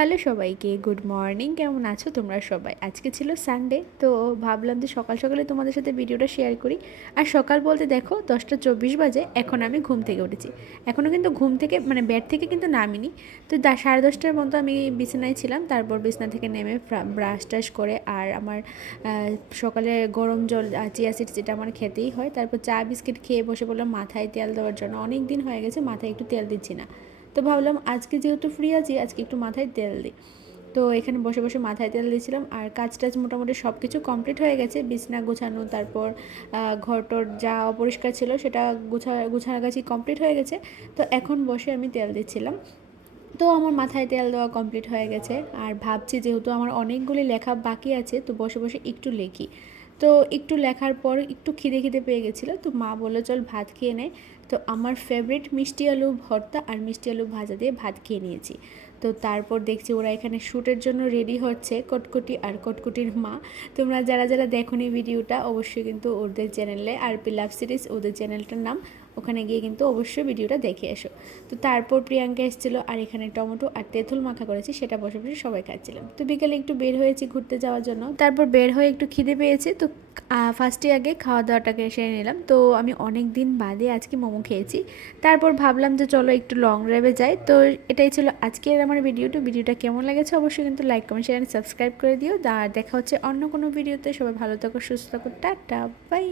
Hello সবাইকে, good morning. কেমন আছো তোমরা সবাই? আজকে ছিল সানডে, তো ভাবলাম যে সকাল সকালে তোমাদের সাথে ভিডিওটা শেয়ার করি। আর সকাল বলতে দেখো 10টা 24 বাজে, এখন আমি ঘুম থেকে উঠেছি। এখনও কিন্তু ঘুম থেকে মানে বেড থেকে কিন্তু নামিনি। তো 10:30টার মতো আমি বিছানায় ছিলাম। তারপর বিছানা থেকে নেমে ব্রাশ টাশ করে আর আমার সকালে গরম জল চিয়া সিডস যেটা আমার খেতেই হয়, তারপর চা বিস্কিট খেয়ে বসে পড়লাম মাথায় তেল দেওয়ার জন্য। অনেক দিন হয়ে গেছে মাথায় একটু তেল দিচ্ছি না। তো ভাবলাম আজকে যেহেতু ফ্রি আছি, আজকে একটু মাথায় তেল দিই। তো এখানে বসে বসে মাথায় তেল দিয়েছিলাম। আর কাজ টাজ মোটামুটি সব কিছু কমপ্লিট হয়ে গেছে, বিছনা গোছানো, তারপর ঘরটর যা অপরিষ্কার ছিল সেটা গুছাগাছি কমপ্লিট হয়ে গেছে। তো এখন বসে আমি তেল দিচ্ছিলাম। তো আমার মাথায় তেল দেওয়া কমপ্লিট হয়ে গেছে। আর ভাবছি যেহেতু আমার অনেকগুলি লেখা বাকি আছে, তো বসে বসে একটু লেখি। তো একটু লেখার পর একটু খিদে খিদে পেয়ে গেছিলো, তো মা বললো চল ভাত খেয়ে নেয়। তো আমার ফেভারিট মিষ্টি আলু ভর্তা আর মিষ্টি আলু ভাজা দিয়ে ভাত খেয়ে নিয়েছি। তো তারপর দেখছি ওরা এখানে শ্যুটের জন্য রেডি হচ্ছে, কটকটি আর কটকটির মা। তোমরা যারা যারা দেখোনি ভিডিওটা অবশ্যই কিন্তু ওদের চ্যানেলে আরপি লাভ সিরিজ ওদের চ্যানেলটার নাম, ওখানে গিয়ে কিন্তু অবশ্যই ভিডিওটা দেখে এসো। তো তারপর প্রিয়াঙ্কা এসেছিলো আর এখানে টমেটো আর তেঁতুল মাখা করেছি, সেটা বসে বসে সবাই খাচ্ছিলাম। তো বিকেলে একটু বের হয়েছি ঘুরতে যাওয়ার জন্য, তারপর বের হয়ে একটু খিদে পেয়েছি। তো ফার্স্টে আগে খাওয়া দাওয়াটাকে সেরে নিলাম। তো আমি অনেক দিন বাদে আজকে মোমো খেয়েছি। তারপর ভাবলাম যে চলো একটু লং ড্রাইভে যাই। তো এটাই ছিল আজকের আমার ভিডিওটা কেমন লেগেছে অবশ্যই কিন্তু লাইক কমেন্ট শেয়ার সাবস্ক্রাইব করে দিও। আর দেখা হচ্ছে অন্য কোনো ভিডিওতে। সবাই ভালো থাকো, সুস্থ থাকো, টাটা বাই।